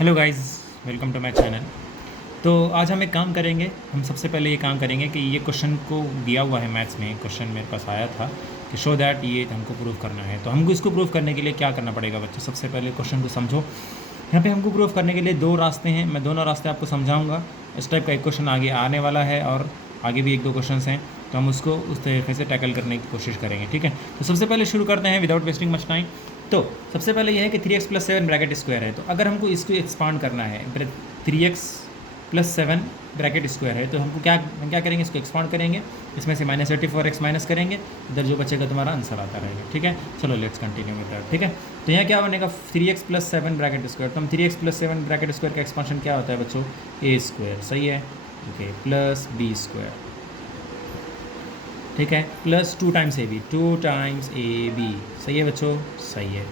Hello guys, welcome to my channel. तो आज हम एक काम करेंगे। हम सबसे पहले ये काम करेंगे कि ये क्वेश्चन को दिया हुआ है मैथ्स में, क्वेश्चन मेरे पास आया था कि शो दैट ये हमको प्रूव करना है। तो हमको इसको प्रूव करने के लिए क्या करना पड़ेगा बच्चों? सबसे पहले क्वेश्चन को समझो। यहाँ पे हमको प्रूव करने के लिए दो रास्ते हैं, मैं दोनों रास्ते आपको समझाऊंगा। इस टाइप का एक क्वेश्चन आगे आने वाला है और आगे भी एक दो क्वेश्चन हैं, तो हम उसको उस तरीके से टैकल करने की कोशिश करेंगे। ठीक है, तो सबसे पहले शुरू करते हैं विदाउट वेस्टिंग मच टाइम। तो सबसे पहले यह है कि 3x + 7 ब्रैकेट स्क्वायर है। तो अगर हमको इसको एक्सपांड करना है, 3x + 7 ब्रैकेट स्क्वायर है, तो हम क्या करेंगे? इसको एक्सपांड करेंगे, इसमें से -84x माइनस करेंगे, इधर जो बचेगा तुम्हारा आंसर आता रहेगा। ठीक है, चलो लेट्स कंटिन्यू विद दैट। ठीक है, तो यहाँ क्या बनेगा? 3x + 7 bracket square. तो हम 3x + 7 ब्रैकेट स्क्वायर का एक्सपांशन क्या होता है बच्चों? a²। सही है, ओके, प्लस b²। ठीक है, plus 2 times AB, 2 times AB। सही है बच्चों, सही है,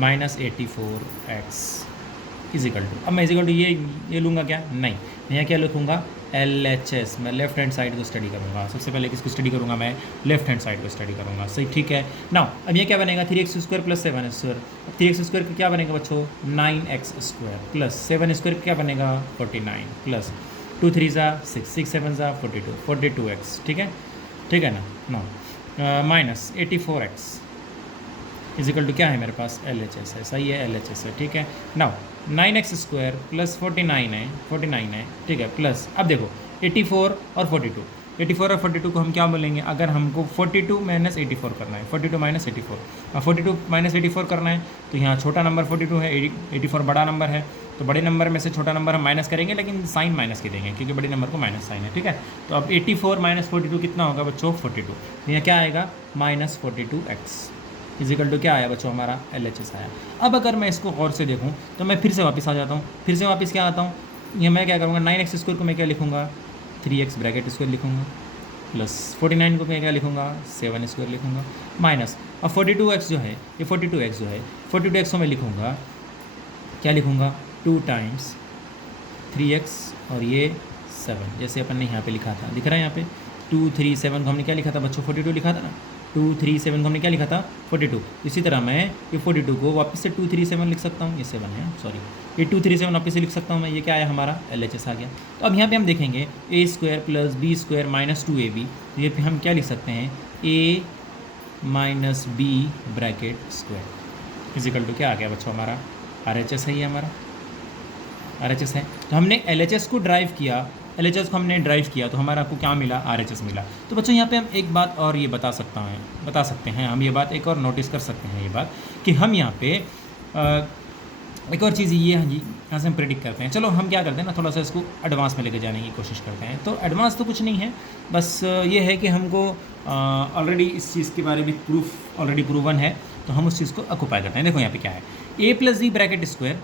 -84x इजिकल टू, अब मैं इजिकल टू ये लूँगा क्या? नहीं, मैं यहाँ क्या लिखूँगा? LHS। मैं लेफ्ट हैंड साइड को स्टडी करूँगा। सबसे पहले किसको स्टडी करूँगा? मैं लेफ्ट हैंड साइड को स्टडी करूँगा। सही, ठीक है ना। अब ये क्या बनेगा? 3x² + 7² 3x² का क्या बनेगा बच्चों? 9x² प्लस 7² क्या बनेगा? 49 प्लस 2 3 = 6, 6 7 = 42, 42x। ठीक है, ठीक है ना। -84x इजिकल टू क्या है मेरे पास? LHS है। सही है, LHS है। ठीक है, नाउ 9x² + 49 है, 49 है। ठीक है, प्लस अब देखो 84 और 42, 84 और 42 को हम क्या बोलेंगे? अगर हमको 42 - 84 करना है, 42 - 84, और 42 - 84 करना है, तो यहाँ छोटा नंबर 42 है, 84 बड़ा नंबर है, तो बड़े नंबर में से छोटा नंबर हम माइनस करेंगे, लेकिन साइन माइनस के देंगे क्योंकि बड़े नंबर को माइनस साइन है। ठीक है, तो अब 84 - 42 कितना होगा बच्चों? 42। तो यहाँ क्या आएगा? -42x इजिकल टू क्या आया बच्चों? हमारा LHS आया। अब अगर मैं इसको गौर से देखूँ तो मैं फिर से वापस आ जाता हूँ, फिर से वापस क्या आता हूँ? ये मैं क्या करूँगा? 9x² को मैं क्या लिखूँगा? 3x ब्रैकेट स्क्वायर लिखूँगा, प्लस 49 को मैं क्या लिखूँगा? 7² लिखूँगा, माइनस अब 42x जो है, ये 42x जो है, 42x को मैं लिखूँगा, क्या लिखूँगा? 2 टाइम्स 3x और ये 7, जैसे अपन ने यहाँ पे लिखा था, दिख रहा है यहाँ पे 2 3 7 को हमने क्या लिखा था बच्चों? 42 लिखा था ना। 2 3 7 को हमने क्या लिखा था? 42। इसी तरह मैं ये 42 को वापस से 2 3 7 लिख सकता हूँ, ये 7 है, सॉरी, ये 2 3 7 वापस से लिख सकता हूँ मैं। ये क्या आया? हमारा LHS आ गया। तो अब यहाँ पे हम देखेंगे a² + b² - 2ab, तो ये पे हम क्या लिख सकते हैं? a - b bracket square is equal to क्या आ गया बच्चों? हमारा RHS है, ये हमारा RHS है। तो हमने LHS को ड्राइव किया, LHS को हमने ड्राइव किया, तो हमारा आपको क्या मिला? RHS मिला। तो बच्चों यहाँ पे हम एक बात और ये बता सकते हैं हम ये बात एक और नोटिस कर सकते हैं, ये बात कि हम यहाँ पे एक और चीज़ ये, हाँ जी, यहाँ से हम प्रेडिक्ट करते हैं। चलो हम क्या करते हैं ना, थोड़ा सा इसको एडवांस में लेके जाने की कोशिश करते हैं। तो एडवांस तो कुछ नहीं है, बस ये है कि हमको ऑलरेडी इस चीज़ के बारे में प्रूफ ऑलरेडी प्रूवन है, तो हम उस चीज़ को ऑक्यूपाई करते हैं। देखो यहाँ पे क्या है? a + b bracket square.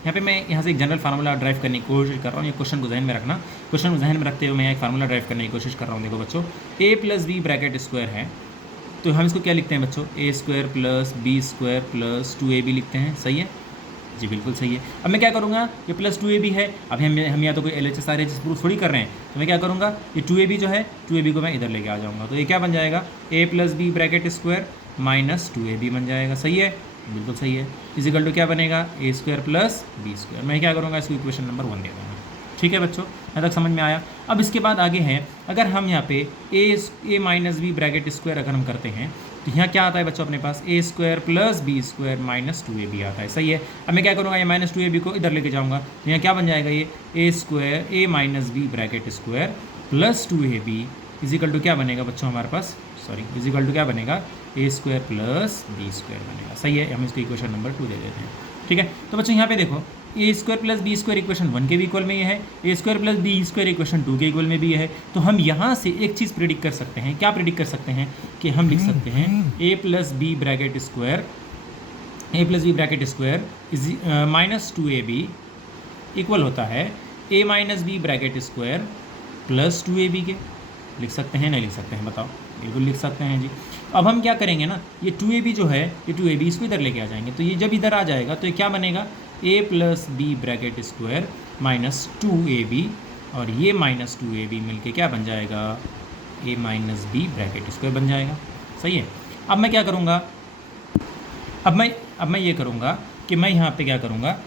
यहाँ पे मैं यहाँ से एक जनरल फार्मूला ड्राइव करने की कोशिश कर रहा हूँ। ये क्वेश्चन को जहन में रखना, क्वेश्चन को जहन में रखते हुए मैं एक फार्मूला ड्राइव करने की कोशिश कर रहा हूँ। देखो बच्चों, a + b ब्रैकेट स्क्वायर है, तो हम इसको क्या लिखते हैं बच्चों? a² + b² + 2ab लिखते हैं। सही है जी, बिल्कुल सही है। अब मैं क्या करूँगा? ये +2ab है, अब हम या तो कोई LHS RHS प्रूफ थोड़ी कर रहे हैं, तो मैं क्या करूँगा? ये 2ab जो है, 2ab को मैं इधर लेके आ जाऊँगा, तो ये क्या बन जाएगा? a + b bracket square - 2ab बन जाएगा। सही है, बिल्कुल सही है। इजिकल टू क्या बनेगा? a² + b²। मैं क्या करूँगा? इसको इक्वेशन नंबर 1 दे दूँगा। ठीक है बच्चों, यहाँ तक समझ में आया। अब इसके बाद आगे है, अगर हम यहाँ पे a - b ब्रैकेट स्क्वायर अगर हम करते हैं, तो यहाँ क्या आता है बच्चों? अपने पास a² + b² - 2ab आता है। सही है, अब मैं क्या करूँगा? ये -2ab को इधर लेके जाऊँगा, तो यहाँ क्या बन जाएगा? ये a - b bracket square + 2ab is equal to क्या बनेगा बच्चों? हमारे पास, सॉरी, इजिकल टू क्या बनेगा? a² + b² बनेगा। सही है, हम इसको इक्वेशन नंबर 2 दे देते हैं। ठीक है, तो बच्चों यहाँ पे देखो, a² + b² इक्वेशन 1 के भी इक्वल में ये है, a² + b² इक्वेशन 2 के इक्वल में भी ये है। तो हम यहाँ से एक चीज़ प्रेडिक्ट कर सकते हैं। क्या प्रेडिक्ट कर सकते हैं? कि हम लिख सकते हैं a + b bracket square -2ab equal होता है a - b bracket square + 2ab के। लिख सकते हैं, नहीं लिख सकते हैं? बताओ। बिल्कुल लिख सकते हैं जी। अब हम क्या करेंगे ना, ये 2ab जो है, ये 2ab इसको इधर लेके आ जाएंगे, तो ये जब इधर आ जाएगा तो ये क्या बनेगा? a + b bracket square - 2ab, और ये -2ab मिलके क्या बन जाएगा? a - b ब्रैकेट स्क्वायर बन जाएगा। सही है, अब मैं क्या करूँगा? अब मैं ये करूँगा कि मैं यहाँ पे क्या करूँगा?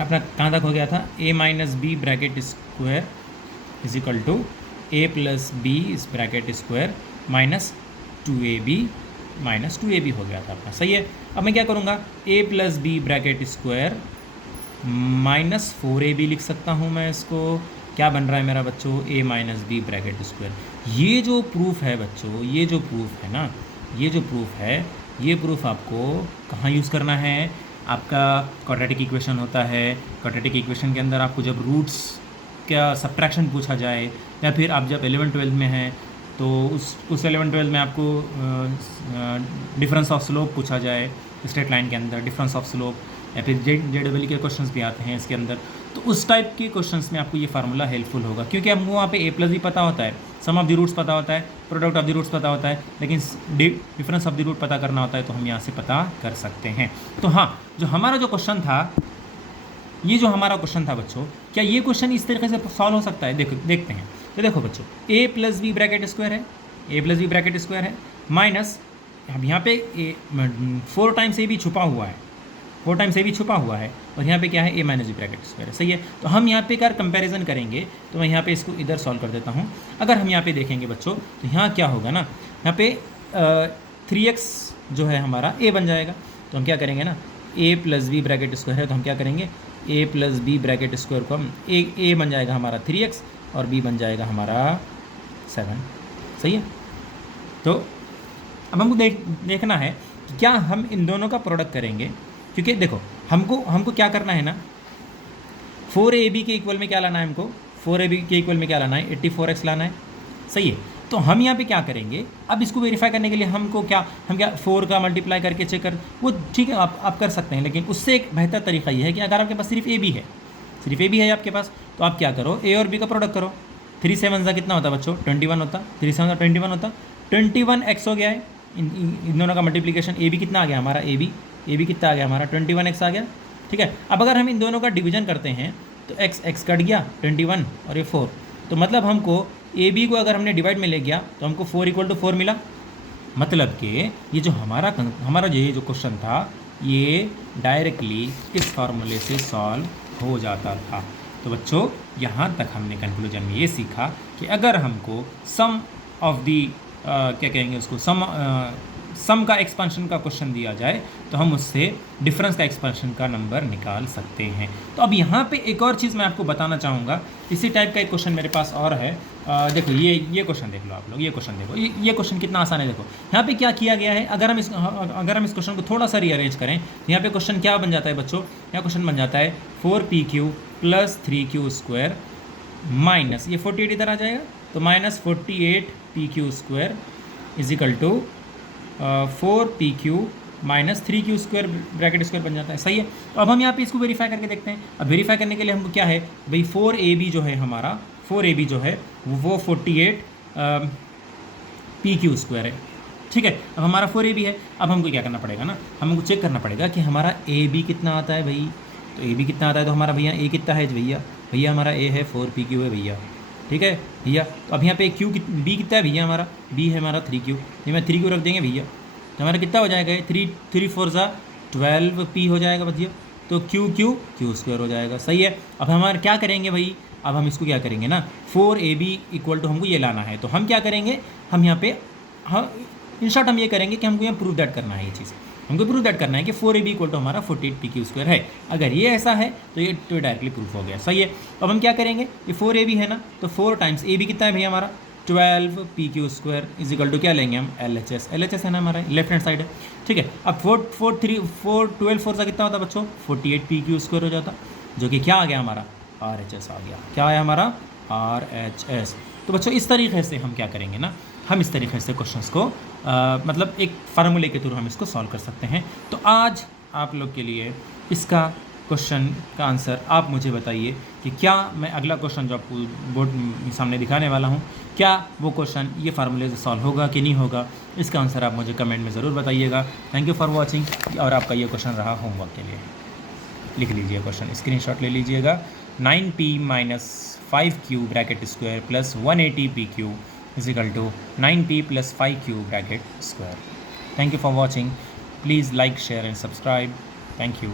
अपना कहाँ तक हो गया था, a minus B bracket square is equal to a plus B इस bracket square minus 2ab minus 2ab हो गया था अपना, सही है। अब मैं क्या करूँगा, a plus B bracket square minus 4ab लिख सकता हूँ मैं इसको। क्या बन रहा है मेरा बच्चों, a minus B bracket square. ये जो प्रूफ है बच्चों, ये जो प्रूफ है ना, ये जो प्रूफ है, ये प्रूफ आपको कहाँ यूज़ करना है, आपका क्वाड्रेटिक इक्वेशन होता है। क्वाड्रेटिक इक्वेशन के अंदर आपको जब रूट्स का सब्ट्रैक्शन पूछा जाए, या फिर आप जब 11-12 में हैं तो उस 11-12 में आपको डिफरेंस ऑफ स्लोप पूछा जाए स्ट्रेट लाइन के अंदर, डिफरेंस ऑफ स्लोप, या फिर जेडब्ल्यू के क्वेश्चंस भी आते हैं इसके अंदर। तो उस टाइप के क्वेश्चंस में आपको ये फार्मूला हेल्पफुल होगा, क्योंकि हमको वहाँ पे ए प्लस भी पता होता है, सम ऑफ द रूट्स पता होता है, प्रोडक्ट ऑफ द रूट्स पता होता है, लेकिन डिफरेंस ऑफ द रूट पता करना होता है, तो हम यहाँ से पता कर सकते हैं। तो हाँ, जो हमारा जो क्वेश्चन था, ये जो हमारा क्वेश्चन था बच्चों, क्या ये क्वेश्चन इस तरीके से सॉल्व हो सकता है? देखते हैं। तो देखो बच्चों, a plus B bracket square है, a plus B bracket square है, माइनस अब यहाँ पे 4 टाइम्स ए भी छुपा हुआ है, 4 टाइम्स ए भी छुपा हुआ है, और यहाँ पे क्या है, a minus B bracket square है, सही है। तो हम यहाँ पे कर कंपैरिजन करेंगे, तो मैं यहाँ पे इसको इधर सॉल्व कर देता हूँ। अगर हम यहाँ पे देखेंगे बच्चों, तो यहाँ क्या होगा ना, यहाँ पे 3x जो है हमारा a बन जाएगा। तो हम क्या करेंगे ना, a plus B bracket square है, तो हम क्या करेंगे, a plus B bracket square को हम a बन जाएगा हमारा 3x और b बन जाएगा हमारा 7, सही है। तो अब हमको देखना है कि क्या हम इन दोनों का प्रोडक्ट करेंगे, क्योंकि देखो हमको क्या करना है ना, 4ab के इक्वल में क्या लाना है हमको, 4ab के इक्वल में क्या लाना है, 84x लाना है, सही है। तो हम यहाँ पे क्या करेंगे, अब इसको वेरीफाई करने के लिए हम क्या 4 का मल्टीप्लाई करके चेक कर, वो ठीक है आप कर सकते हैं, लेकिन उससे एक बेहतर तरीका ये है कि अगर आपके पास सिर्फ ए बी है आपके पास, तो आप क्या करो, ए और बी का प्रोडक्ट करो। 3 7 का कितना होता बच्चों, 21 होता, 3 7 21 होता, 21x हो गया है इन दोनों का मल्टीप्लिकेशन। ए बी कितना आ गया हमारा, ए बी कितना आ गया हमारा, 21x आ गया, ठीक है। अब अगर हम इन दोनों का डिवीजन करते हैं तो x कट गया 21 और ये 4, तो मतलब हमको ए बी को अगर हमने डिवाइड में ले गया तो हमको 4 = 4 मिला। मतलब कि ये जो हमारा ये जो क्वेश्चन था, ये डायरेक्टली इस फार्मूले से सॉल्व हो जाता था। तो बच्चों, यहाँ तक हमने कंक्लूजन में ये सीखा कि अगर हमको सम ऑफ दी क्या कहेंगे उसको, सम का एक्सपेंशन का क्वेश्चन दिया जाए, तो हम उससे डिफरेंस का एक्सपेंशन का नंबर निकाल सकते हैं। तो अब यहाँ पे एक और चीज़ मैं आपको बताना चाहूँगा, इसी टाइप का एक क्वेश्चन मेरे पास और है। देखो ये क्वेश्चन देख लो आप लोग, ये क्वेश्चन देखो, ये क्वेश्चन कितना आसान है। देखो यहाँ पे क्या किया गया है, अगर हम इस क्वेश्चन को थोड़ा सा रीअरेंज करें, तो यहाँ पे क्वेश्चन क्या बन जाता है बच्चों, यहाँ क्वेश्चन बन जाता है 4pq + 3q² माइनस ये 48 इधर आ जाएगा, तो minus 48pq² is equal to 4pq minus 3q² bracket square बन जाता है, सही है। तो अब हम यहाँ पे इसको वेरीफाई करके देखते हैं। अब वेरीफाई करने के लिए हमको क्या है भाई, 4ab जो है हमारा, 4ab जो है वो 48 pq² है, ठीक है। अब हमारा 4ab है, अब हमको क्या करना पड़ेगा ना, हमको चेक करना पड़ेगा कि हमारा ab कितना आता है भाई। तो ab कितना आता है, तो हमारा भैया a कितना है भैया हमारा a है 4pq है भैया, ठीक है भैया। तो अब यहाँ पे b कितना है भैया, हमारा b है हमारा 3q, ये मैं 3q रख देंगे भैया, तो हमारा कितना हो जाएगा, 3 4 12p हो जाएगा भैया, तो q² हो जाएगा, सही है। अब हमारा क्या करेंगे भाई, अब हम इसको क्या करेंगे ना, 4ab = हमको ये लाना है, तो हम क्या करेंगे, हम यहाँ पे इन शॉर्ट हम ये करेंगे कि हमको यहाँ प्रूव दैट करना है, ये चीज़ हमको प्रूव दैट करना है कि 4ab = हमारा 48pq² है। अगर ये ऐसा है तो ये डायरेक्टली प्रूफ हो गया, सही है। अब हम क्या करेंगे, ये 4ab है ना, तो 4 टाइम्स ab कितना है भैया हमारा 12pq² इज इक्वल टू क्या लेंगे हम, LHS है ना हमारा, लेफ्ट हैंड साइड है, ठीक है। अब 12 4 कितना होता बच्चों, 48pq² हो जाता, जो कि क्या आ गया हमारा, RHS आ गया। क्या आया हमारा, RHS। तो बच्चों इस तरीके से हम क्या करेंगे ना, हम इस तरीके से क्वेश्चंस को मतलब एक फार्मूले के थ्रू हम इसको सॉल्व कर सकते हैं। तो आज आप लोग के लिए इसका क्वेश्चन का आंसर आप मुझे बताइए कि क्या मैं अगला क्वेश्चन जो आपको बोर्ड सामने दिखाने वाला हूँ, क्या वो क्वेश्चन ये फार्मूले से सॉल्व होगा कि नहीं होगा। इसका आंसर आप मुझे कमेंट में ज़रूर बताइएगा। Thank you for watching. और आपका ये क्वेश्चन रहा होमवर्क के लिए, लिख लीजिए क्वेश्चन, स्क्रीनशॉट ले लीजिएगा। 9p - 5q bracket square plus 180pq is equal to 9p + 5q bracket square. Thank you for watching. Please like, share and subscribe. Thank you.